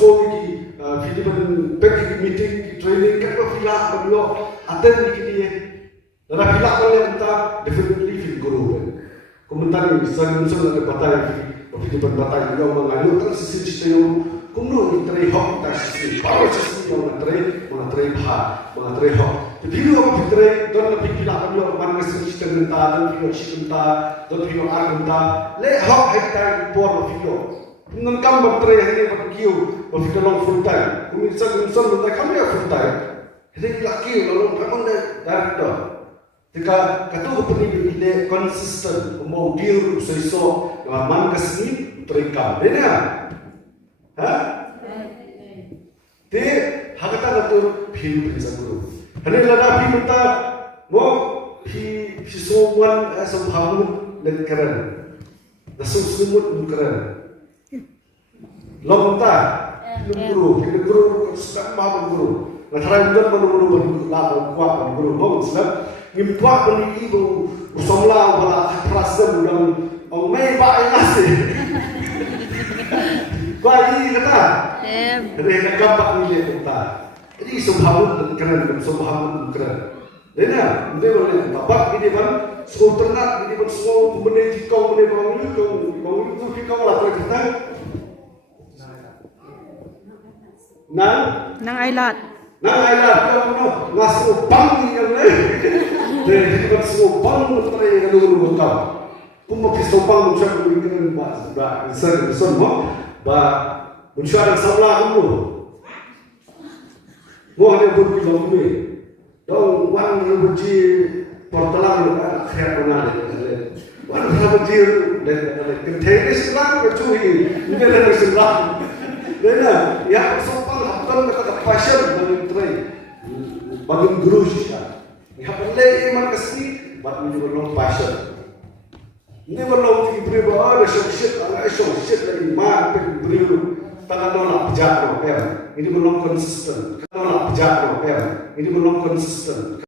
school ki video ban back meeting training kan ko fila ban yo attend ki dia dara fila ko le ta definitely feel guru komentar ni sang ada batai video ban batai yo mangalu kan sisi cita yo kumno itrai hok ta sisi power sisi yo matrai hok video ko itrai don na fila ko yo man ka sisi cita ta don video cita don video argumenta le hok hektar por video ngon kam batrai hene bakiu video long full time kuminsan na kami full time hene laki long kamang da Jika katu pendidik ini konsisten mau deal sesuatu dengan man kesini terikat, beda, ha? Te hakata katu film bisa guru. Hari lada film ta mau someone somehow lekeren, dasar semut lekeren. Lomta guru suka mau guru. Ngatrai bukan guru lalu kuat guru mau sebab Mimpak beli ibu usomlah wala kerasam dan omai baik nasi. Baik kata. Kerana gambar ni kata. Jadi subhanallah keren. Dena, dia boleh bapak ini kan sekolah ternak ini kan semua pembeli tikau pembeli bangun itu tikau lah terkata. Nang ailat kamu masuk bang yang ni. Jadi kita semua bang terus dulu kita. Pun kita bang macam begini bah besar mo, bah macam sebelah kamu. Mo ada berkilau ni. Dong wan ruji portalan akhir benar. Wan ruji kenteris sebelah kecuali ini ada sebelah. Dena, ya sopan hampir kata passion bagi try, bagi guru sih. Yang paling iman kesini, buat menjual passion. Ini kalau kita beri bawa ada shit dari iman, beri tangan nolak pejat, ini belum konsisten. Nolak pejat, ini belum konsisten.